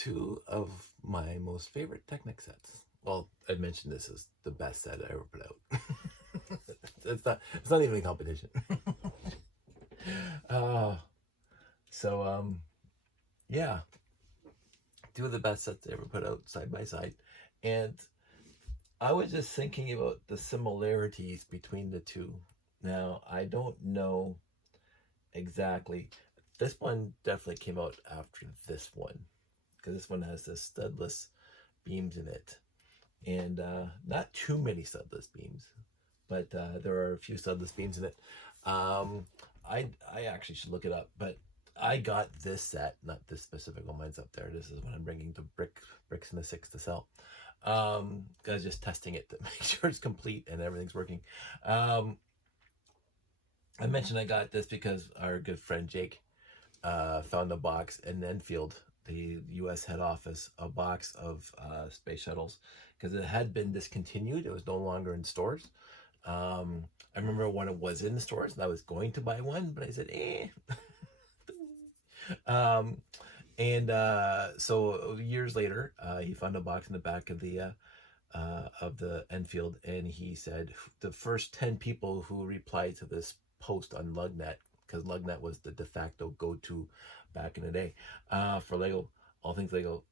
two of my most favorite Technic sets. Well, I mentioned this as the best set I ever put out. It's not even a competition. uh, so yeah, two of the best sets I ever put out side by side. And I was just thinking about the similarities between the two. Now, I don't know exactly. This one definitely came out after this one because this one has the studless beams in it, and not too many studless beams, but there are a few studless beams in it. Um, I actually should look it up, but I got this set, not this specific one. Mine's up there. This is what I'm bringing to Bricks in the Six to sell. I was just testing it to make sure it's complete and everything's working. I mentioned I got this because our good friend Jake found a box in Enfield, the U.S. head office, a box of space shuttles because it had been discontinued. It was no longer in stores. I remember when it was in the stores and I was going to buy one, but I said, eh. um, so years later, he found a box in the back of the Enfield, and he said the first 10 people who replied to this post on Lugnet, because Lugnet was the de facto go-to back in the day for Lego, all things Lego,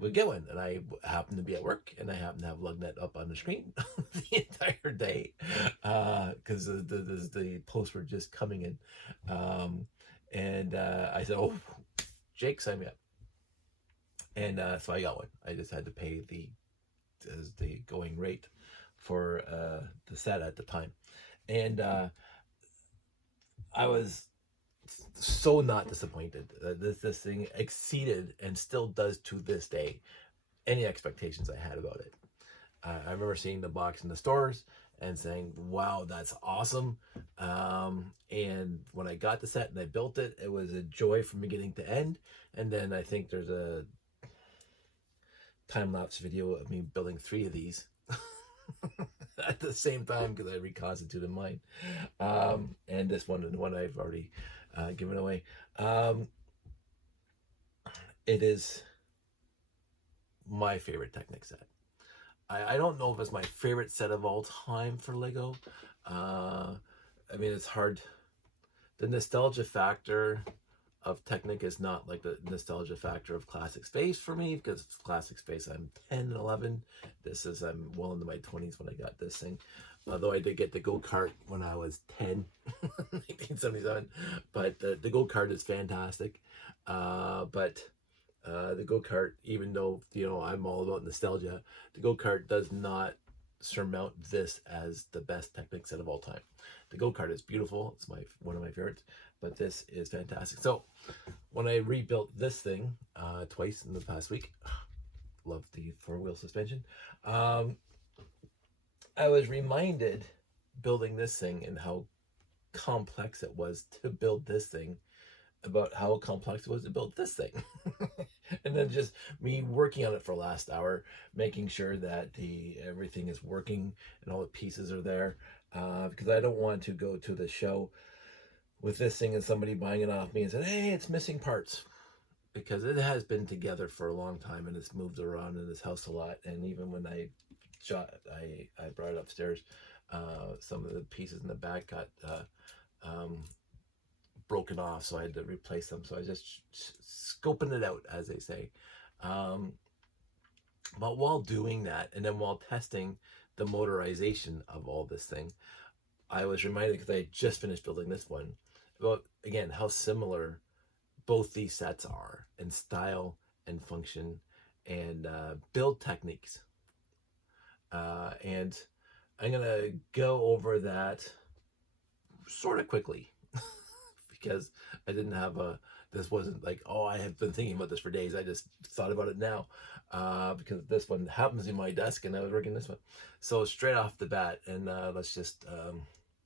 would get one. And I happened to be at work, and I happened to have Lugnet up on the screen the entire day because the posts were just coming in. I said, "Oh, Jake, sign me up." And so I got one. I just had to pay the going rate for the set at the time. And I was so not disappointed. This thing exceeded and still does to this day any expectations I had about it. I remember seeing the box in the stores and saying, wow, that's awesome. And when I got the set and I built it, it was a joy from beginning to end. And then I think there's a time-lapse video of me building 3 of these at the same time because I reconstituted mine. And this one and one I've already given away. It is my favorite Technic set. I don't know if it's my favorite set of all time for Lego. I mean, it's hard. The nostalgia factor of Technic is not like the nostalgia factor of Classic Space for me, because Classic Space I'm 10 and 11. This is I'm well into my 20s when I got this thing. Although I did get the go-kart when I was 10, 1977. But the go-kart is fantastic. But the go-kart, even though, you know, I'm all about nostalgia, the go-kart does not surmount this as the best Technic set of all time. The go-kart is beautiful. It's one of my favorites, but this is fantastic. So when I rebuilt this thing twice in the past week, love the 4-wheel suspension, I was reminded building this thing and how complex it was to build this thing about how complex it was to build this thing. And then just me working on it for last hour, making sure that everything is working and all the pieces are there, because I don't want to go to the show with this thing and somebody buying it off me and saying, hey, it's missing parts, because it has been together for a long time and it's moved around in this house a lot. And even when I brought it upstairs, some of the pieces in the back got broken off, so I had to replace them. So I was just scoping it out, as they say. But while doing that, and then while testing the motorization of all this thing, I was reminded, because I had just finished building this one, about, again, how similar both these sets are in style and function and build techniques. And I'm going to go over that sort of quickly because I didn't have this wasn't like, oh, I have been thinking about this for days. I just thought about it now because this one happens in my desk and I was working this one. So straight off the bat, and let's just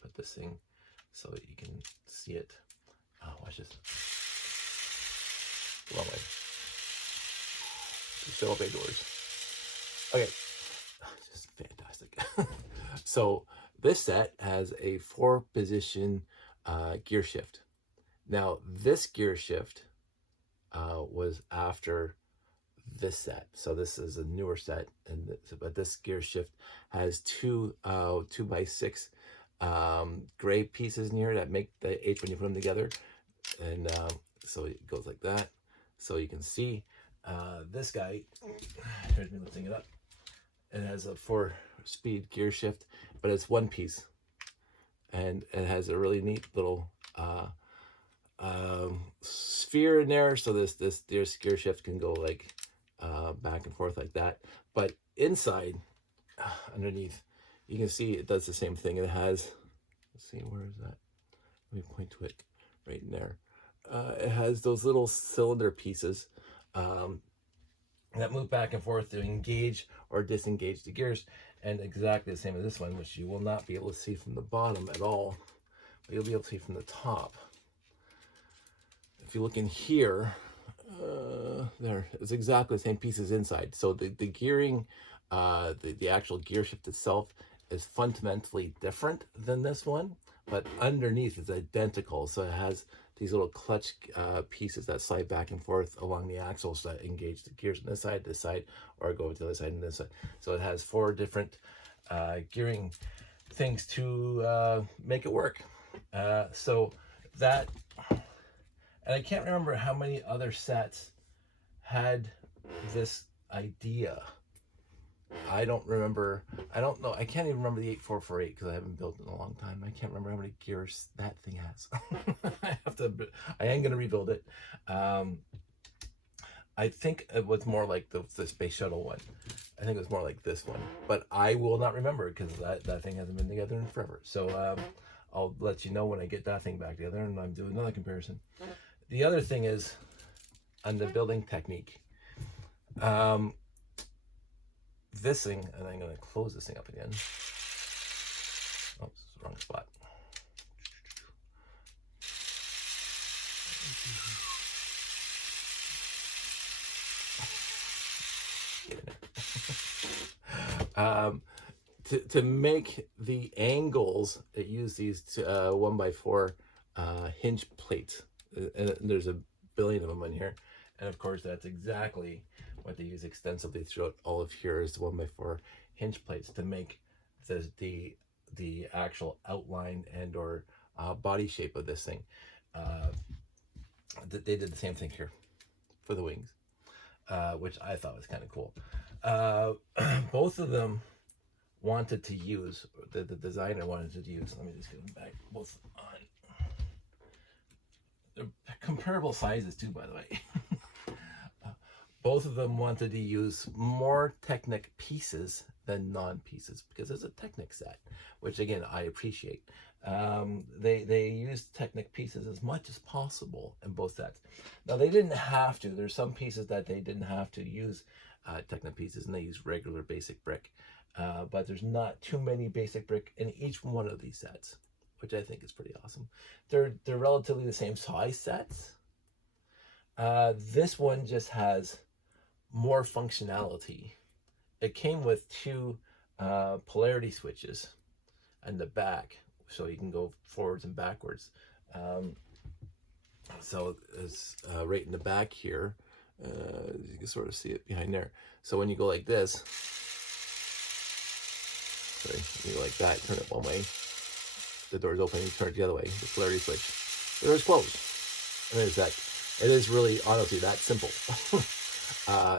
put this thing so that you can see it. Oh, watch this. Lovely. Fill up doors. Okay. Just fantastic. So this set has a 4-position gear shift. Now this gear shift was after this set. So this is a newer set, and but this gear shift has two 2x6 gray pieces in here that make the H when you put them together, and so it goes like that. So you can see this guy. Here's me lifting it up. It has a 4-speed gear shift, but it's one piece, and it has a really neat little sphere in there. So this gear shift can go like back and forth like that. But inside, underneath, you can see it does the same thing. It has, let's see, where is that? Let me point to it right in there. It has those little cylinder pieces that move back and forth to engage or disengage the gears, and exactly the same as this one, which you will not be able to see from the bottom at all, but you'll be able to see from the top. If you look in here, there, it's exactly the same pieces inside. So the gearing, the actual gear shift itself is fundamentally different than this one, but underneath it's identical. So it has these little clutch pieces that slide back and forth along the axles that engage the gears on this side, or go to the other side and this side. So it has 4 different gearing things to make it work. So that, and I can't remember how many other sets had this idea. I don't remember. I don't know. I can't even remember the 8448 because I haven't built it in a long time. I can't remember how many gears that thing has. I am going to rebuild it. I think it was more like the space shuttle one. I think it was more like this one, but I will not remember because that thing hasn't been together in forever. So I'll let you know when I get that thing back together, and I'm doing another comparison. The other thing is on the building technique. This thing, and I'm going to close this thing up again. Oh, this is the wrong spot. To make the angles, it use these 1x4 hinge plates, and there's a billion of them in here, and of course that's exactly what they use extensively throughout all of here is the 1x4 hinge plates to make the actual outline and or body shape of this thing. They did the same thing here for the wings, which I thought was kind of cool. Both of them wanted to use, the designer wanted to use, let me just get them back both on. They're comparable sizes too, by the way. Both of them wanted to use more Technic pieces than non-pieces because it's a Technic set, which again, I appreciate. They used Technic pieces as much as possible in both sets. Now they didn't have to. There's some pieces that they didn't have to use Technic pieces, and they use regular basic brick. But there's not too many basic brick in each one of these sets, which I think is pretty awesome. They're relatively the same size sets. This one just has more functionality. It came with 2 polarity switches in the back, so you can go forwards and backwards. So it's right in the back here. You can sort of see it behind there. So when you go like this, sorry, you go like that, turn it one way, the door's open, you turn it the other way, the polarity switch, the door's closed. And there's that. It is really, honestly, that simple.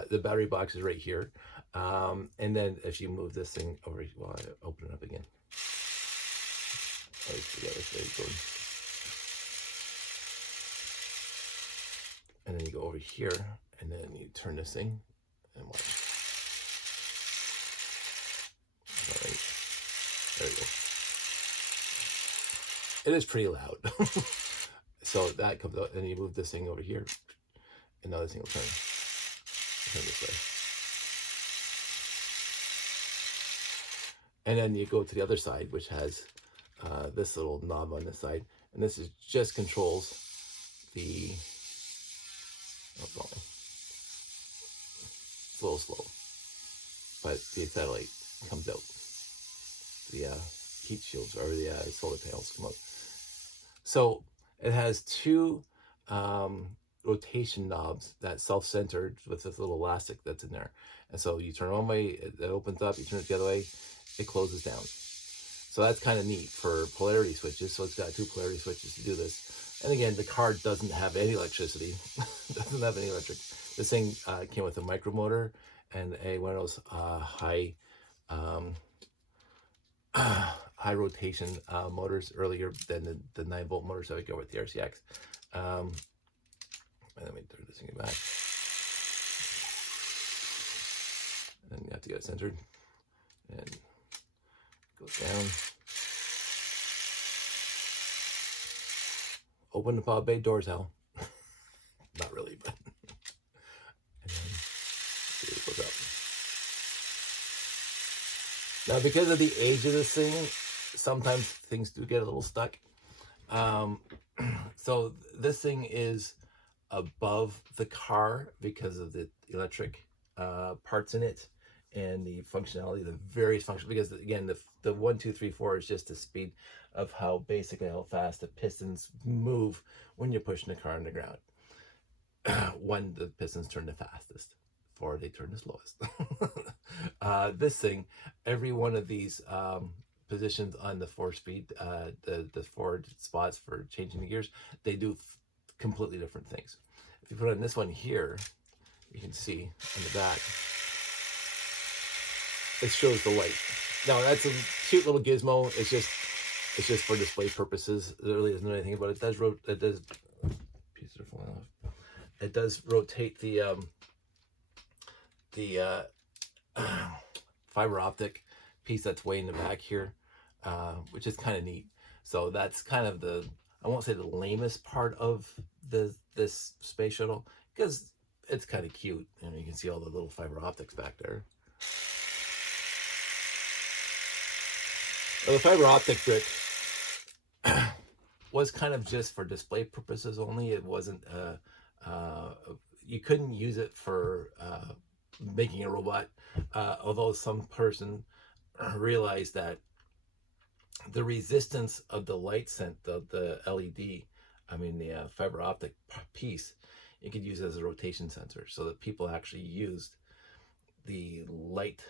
The battery box is right here. And then if you move this thing over, well, I open it up again. And then you go over here, and then you turn this thing, and watch. All right. There you go. It is pretty loud. So that comes out, and you move this thing over here, and now this thing will turn this way. And then you go to the other side, which has this little knob on this side, and this is just controls the, oh, wrong. It's a little slow, but the satellite comes out. The heat shields, or the solar panels come out. So it has 2 rotation knobs that self-centered with this little elastic that's in there. And so you turn it one way, it opens up, you turn it the other way, it closes down. So that's kind of neat for polarity switches. So it's got 2 polarity switches to do this. And again, the car doesn't have any electricity, doesn't have any electric. This thing came with a micro motor and one of those high rotation motors earlier than the 9-volt motors that we go with the RCX. Let me turn this thing back. And then you have to get it centered. And goes down. Open the pod bay doors, Hal. Not really, but. And then it goes up. Now, because of the age of this thing, sometimes things do get a little stuck. So this thing is above the car because of the electric parts in it and the functionality, the various functions. Because again, the 1, 2, 3, 4 is just the speed of how fast the pistons move when you're pushing the car on the ground. 1, the pistons turn the fastest. 4, they turn the slowest. This thing, every one of these positions on the 4-speed, the 4 spots for changing the gears, they do completely different things. If you put on this one here, you can see on the back, it shows the light. Now that's a cute little gizmo. It's just for display purposes. It really doesn't know anything about it. It does pieces are falling off. It does rotate the fiber optic piece that's way in the back here, which is kind of neat. So that's kind of I won't say the lamest part of this space shuttle, because it's kind of cute. You can see all the little fiber optics back there. Well, the fiber optic brick was kind of just for display purposes only. It wasn't, you couldn't use it for making a robot, although some person realized that the resistance of the light the LED, the fiber optic piece, you could use as a rotation sensor, so that people actually used the light,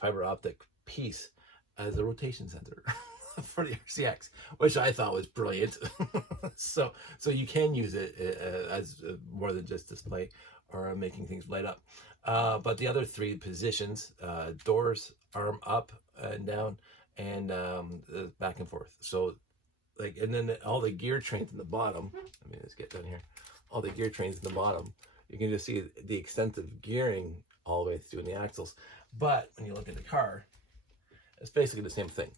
fiber optic piece as a rotation sensor for the RCX, which I thought was brilliant. so you can use it as more than just display or making things light up. But the other 3 positions, doors, arm up and down, and back and forth. So and then all the gear trains in the bottom. Let's get down here. All the gear trains in the bottom. You can just see the extensive gearing all the way through in the axles. But when you look at the car, it's basically the same thing.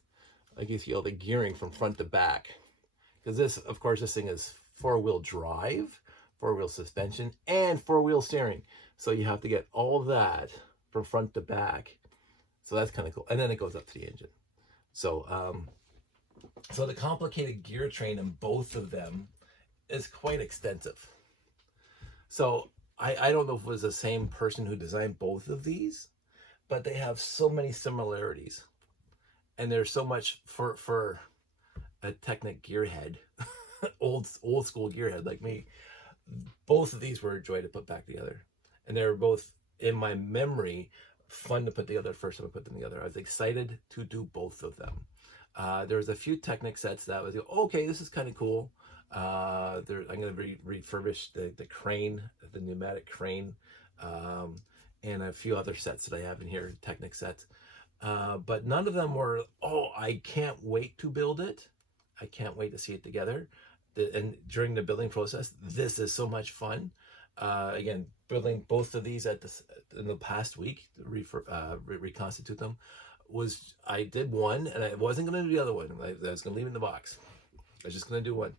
You see all the gearing from front to back. Because this thing is 4-wheel drive, 4-wheel suspension, and 4-wheel steering. So you have to get all of that from front to back. So that's kind of cool. And then it goes up to the engine. So, so the complicated gear train in both of them is quite extensive. So I don't know if it was the same person who designed both of these, but they have so many similarities. And there's so much for a Technic gearhead, old school gearhead like me. Both of these were a joy to put back together. And they were both, in my memory, fun to put together first time I put them together. I was excited to do both of them. There was a few Technic sets that was, okay, this is kind of cool. I'm going to refurbish the crane, the pneumatic crane, and a few other sets that I have in here, Technic sets. But none of them were, I can't wait to build it. I can't wait to see it together. And during the building process, this is so much fun. Again, building both of these in the past week, reconstitute them, I did one, and I wasn't going to do the other one. I was going to leave it in the box. I was just going to do one,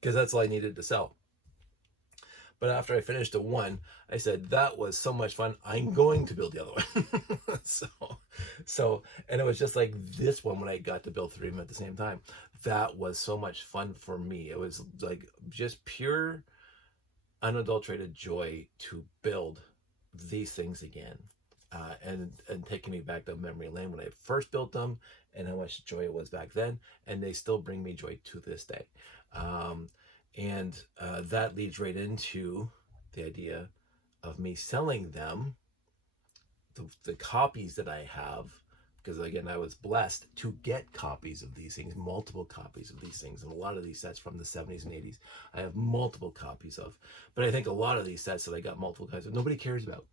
because that's all I needed to sell. But after I finished the one, I said, that was so much fun, I'm going to build the other one. so, and it was just like this one, when I got to build 3 of them at the same time. That was so much fun for me. It was like just pure, unadulterated joy to build these things again. And taking me back to memory lane when I first built them, and how much joy it was back then. And they still bring me joy to this day. And that leads right into the idea of me selling them the copies that I have, because again, I was blessed to get copies of these things, multiple copies of these things, and a lot of these sets from the 70s and 80s I have multiple copies of. But I think a lot of these sets that I got multiple copies of, nobody cares about.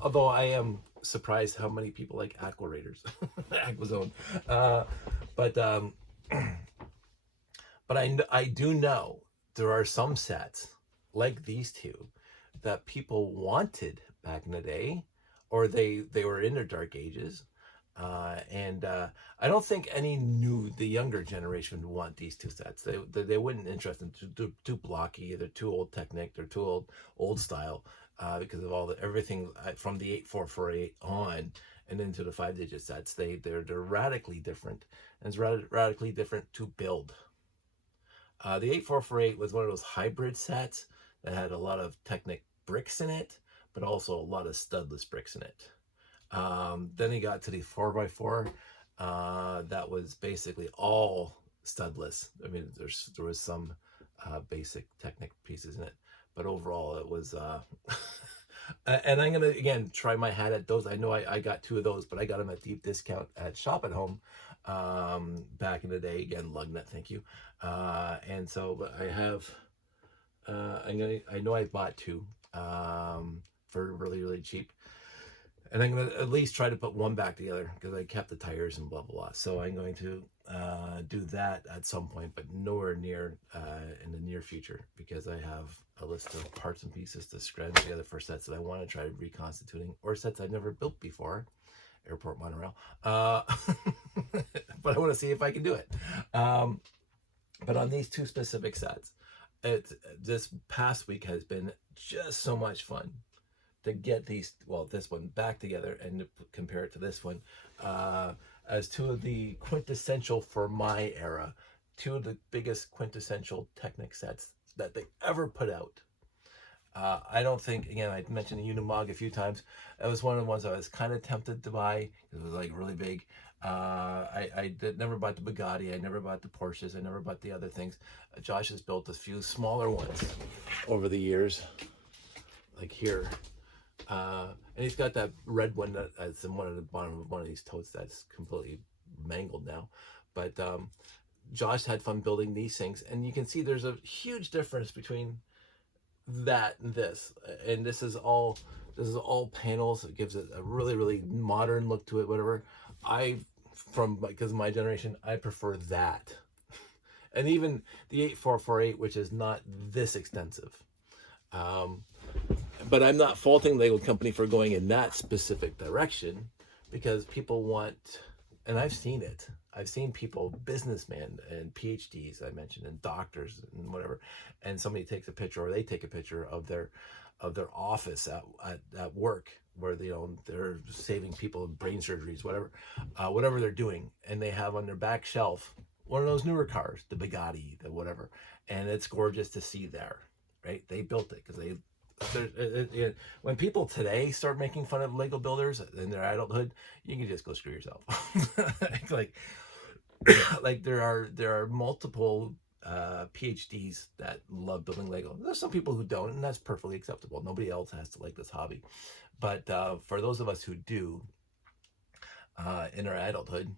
Although I am surprised how many people like Aqua Raiders, Aquazone. But but I do know there are some sets like these two that people wanted back in the day, or they were in their dark ages. And I don't think the younger generation would want these two sets. They wouldn't interest them. Too blocky. They're too old Technic. They're too old style, because of everything from the 8448 on and into the 5-digit sets. They're radically different, and it's radically different to build. The 8448 was one of those hybrid sets that had a lot of Technic bricks in it, but also a lot of studless bricks in it. Then he got to the 4x4 that was basically all studless. I mean, there was some basic Technic pieces in it, but overall it was and I'm gonna again try my hat at those. I know I got 2 of those, but I got them at deep discount at Shop at Home back in the day. Again, Lugnut, thank you. And so I have I know I bought 2 for really cheap, and I'm going to at least try to put one back together because I kept the tires and blah blah blah. So I'm going to do that at some point, but nowhere near in the near future, because I have a list of parts and pieces to scratch together for sets that I want to try reconstituting, or sets I've never built before. Airport monorail. But I want to see if I can do it. But on these 2 specific sets, this past week has been just so much fun to get this one back together and to compare it to this one as 2 of the quintessential, for my era, 2 of the biggest quintessential Technic sets that they ever put out. I don't think, again, I mentioned the Unimog a few times. That was one of the ones I was kind of tempted to buy. It was like really big. I never bought the Bugatti. I never bought the Porsches. I never bought the other things. Josh has built a few smaller ones over the years, like here. And he's got that red one that's in one of the bottom of one of these totes that's completely mangled now. But Josh had fun building these things, and you can see there's a huge difference between that and this. And this is all panels. It gives it a really modern look to it, whatever. Because of my generation, I prefer that. And even the 8448, which is not this extensive. But I'm not faulting Lego Company for going in that specific direction, because people want, and I've seen it. I've seen people, businessmen and PhDs, I mentioned, and doctors and whatever, and somebody takes a picture, or they take a picture of their office at work, where they're saving people brain surgeries, whatever they're doing, and they have on their back shelf one of those newer cars, the Bugatti, the whatever, and it's gorgeous to see there, right? They built it because when people today start making fun of Lego builders in their adulthood, you can just go screw yourself. like there are multiple PhDs that love building Lego. There's some people who don't, and that's perfectly acceptable. Nobody else has to like this hobby. But for those of us who do, in our adulthood,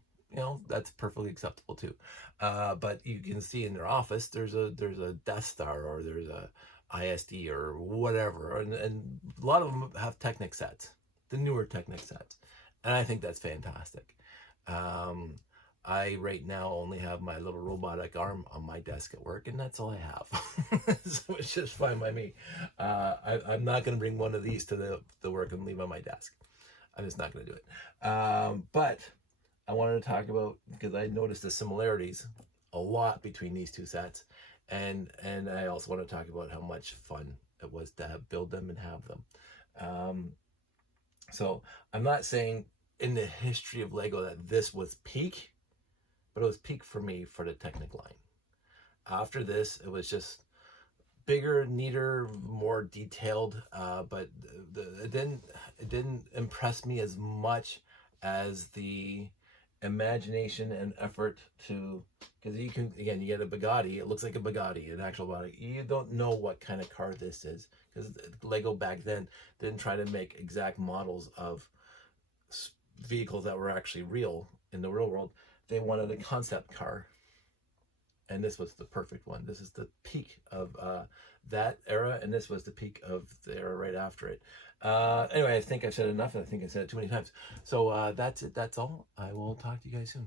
that's perfectly acceptable too. But you can see in their office, there's a Death Star, or there's a ISD or whatever, and a lot of them have Technic sets, the newer Technic sets, and I think that's fantastic. I right now only have my little robotic arm on my desk at work, and that's all I have. So it's just fine by me. I'm not going to bring one of these to the work and leave on my desk. I'm just not going to do it. But I wanted to talk about, because I noticed the similarities a lot between these 2 sets, and I also want to talk about how much fun it was to build them and have them. So I'm not saying in the history of Lego that this was peak, but it was peak for me for the Technic line. After this, it was just bigger, neater, more detailed, but it didn't impress me as much as the imagination and effort to, because you can, again, you get a Bugatti, it looks like a Bugatti, an actual body. You don't know what kind of car this is, because Lego back then didn't try to make exact models of vehicles that were actually real in the real world. They wanted a concept car, and this was the perfect one. This is the peak of that era, and this was the peak of the era right after it. Anyway, I think I've said enough, and I think I said it too many times. So that's it. That's all. I will talk to you guys soon.